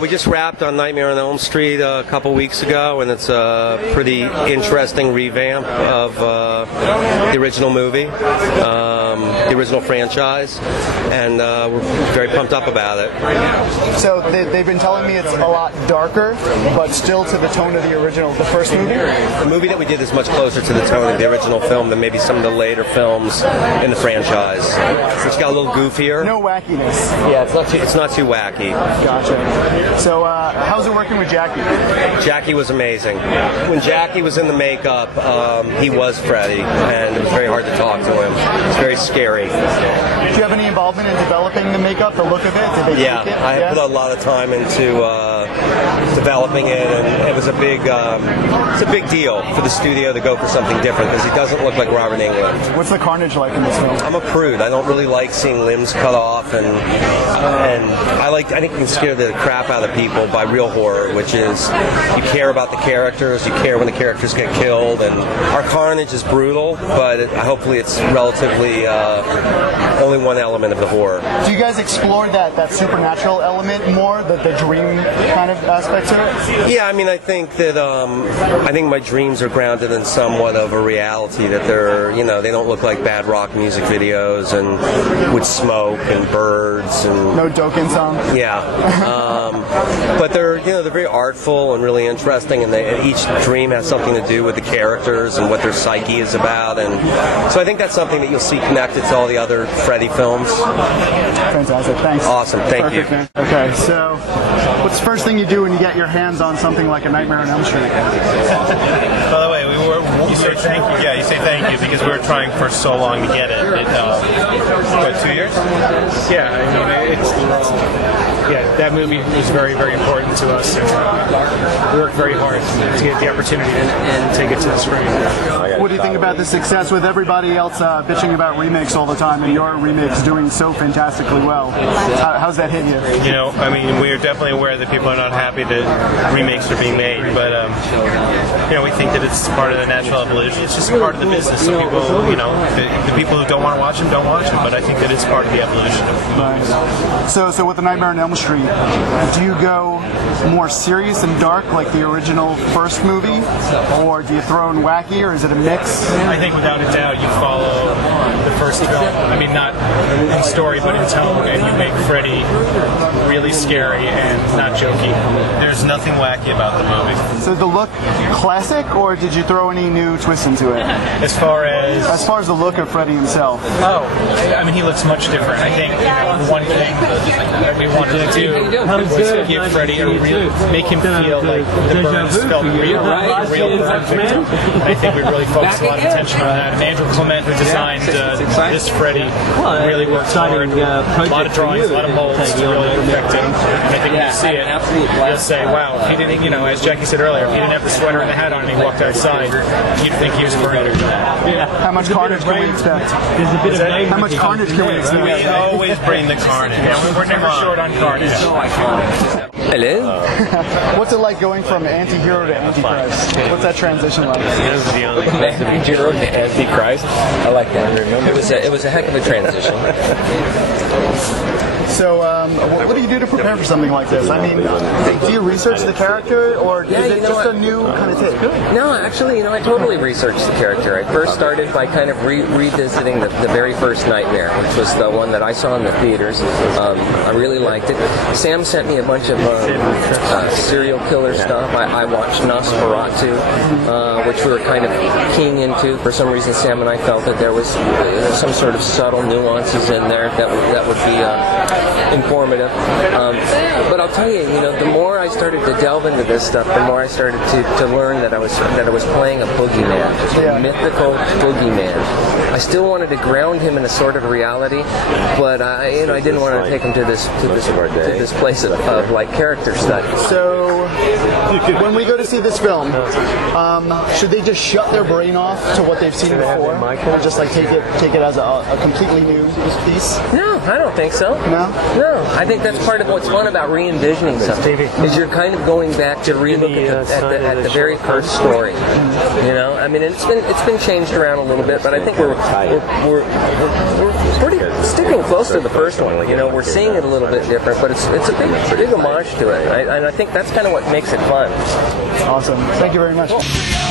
We just wrapped on Nightmare on Elm Street a couple weeks ago, and it's a pretty interesting revamp of the original movie, the original franchise, and we're very pumped up about it. So they've been telling me it's a lot darker, but still to the tone of the first movie? The movie that we did is much closer to the tone of the original film than maybe some of the later films in the franchise. It's got a little goofier. No wackiness. Yeah, it's not too wacky. Gotcha. So how's it working with Jackie? Jackie was amazing. When Jackie was in the makeup, he was Freddy, and it was very hard to talk to him. It's very scary. Did you have any involvement in developing the makeup, the look of it? Did they Yeah, I put a lot of time into developing it, and it was a big deal for the studio to go for something different because he doesn't look like Robert Englund. What's the carnage like in this film? I'm a prude. I don't really like seeing limbs cut off, and I think you can scare the crap out of people by real horror, which is you care about the characters, you care when the characters get killed, and our carnage is brutal, but hopefully it's relatively only one element of the horror. Do you guys explore that supernatural element more, the dream kind of aspect to it? Yeah, I mean, I think that my dreams are grounded in somewhat of a reality that they don't look like bad rock music videos and with smoke and birds and no Dokken song. Yeah, but they're very artful and really interesting, and each dream has something to do with the characters and what their psyche is about, and so I think that's something that you'll see connected to all the other Freddy films. Fantastic, thanks. Awesome, thank you. Man. Okay, so what's the first thing you do when you get your hands on something like a Nightmare on Elm Street? By the way, you say thank you. Yeah, you say thank you because we were trying for so long to get it. What, 2 years? Yeah, I mean, that movie was very, very important to us, and we worked very hard to get the opportunity and take it to the screen. What do you think about the success with everybody else bitching about remakes all the time, and your remake's doing so fantastically well? How's that hit you? I mean, we are definitely aware that people are not happy that remakes are being made, but we think that it's part of the natural evolution. It's just part of the business. So people, the people who don't want to watch them don't watch them, but I think that it's part of the evolution of movies. Nice. So with the Nightmare on Elm Street, do you go more serious and dark like the original first movie, or do you throw in wacky, or is it a mix? I think without a doubt you follow the first film. I mean, not in story but in tone, and you make Freddy really scary and not jokey. There's nothing wacky about the movie. So the look classic, or did you throw any new twists into it? As far as the look of Freddy himself. Oh, I mean, he looks much different. I think one thing that we wanted to do was give Freddy make him feel like the burns felt real, a real burn victim. I think we really focused a lot of attention on that. And Andrew Clement, who designed this Freddy, really worked hard. A lot of drawings, a lot of molds to really perfect it. And I think when you see it, you'll say, wow, if he didn't, as Jackie said earlier, if he didn't have the sweater and the hat on and he walked outside, you'd think he was burned. How much carnage can we expect? How much carnage can we expect? We always bring the carnage. Yeah, we're never short on carnage. Hello. What's it like going from anti-hero to Antichrist? What's that transition like? Anti-hero to Antichrist. I like that. It was a heck of a transition. So, what do you do to prepare for something like this? I mean, do you research the character, or is it just a new kind of take? No, actually, I totally researched the character. I first started by kind of revisiting the very first Nightmare, which was the one that I saw in the theaters. I really liked it. Sam sent me a bunch of serial killer stuff. I watched Nosferatu, which we were kind of keying into. For some reason, Sam and I felt that there was some sort of subtle nuances in there that would be informative. But I'll tell you, the more I started to delve into this stuff, the more I started to learn that I was playing a boogeyman, a mythical boogeyman. I still wanted to ground him in a sort of reality, but I didn't want to take him to this place of like character study. So, when we go to see this film, should they just shut their brain off to what they've seen before, or just like take it as a completely new piece? No, I don't think so. No, I think that's part of what's fun about re-envisioning something. Is you're kind of going back to relook at the very first story. I mean, it's been changed around a little bit, but I think we're pretty sticking close to the first one. We're seeing it a little bit different, but it's a big homage to it. And I think that's kind of what makes it fun. Awesome. Thank you very much. Cool.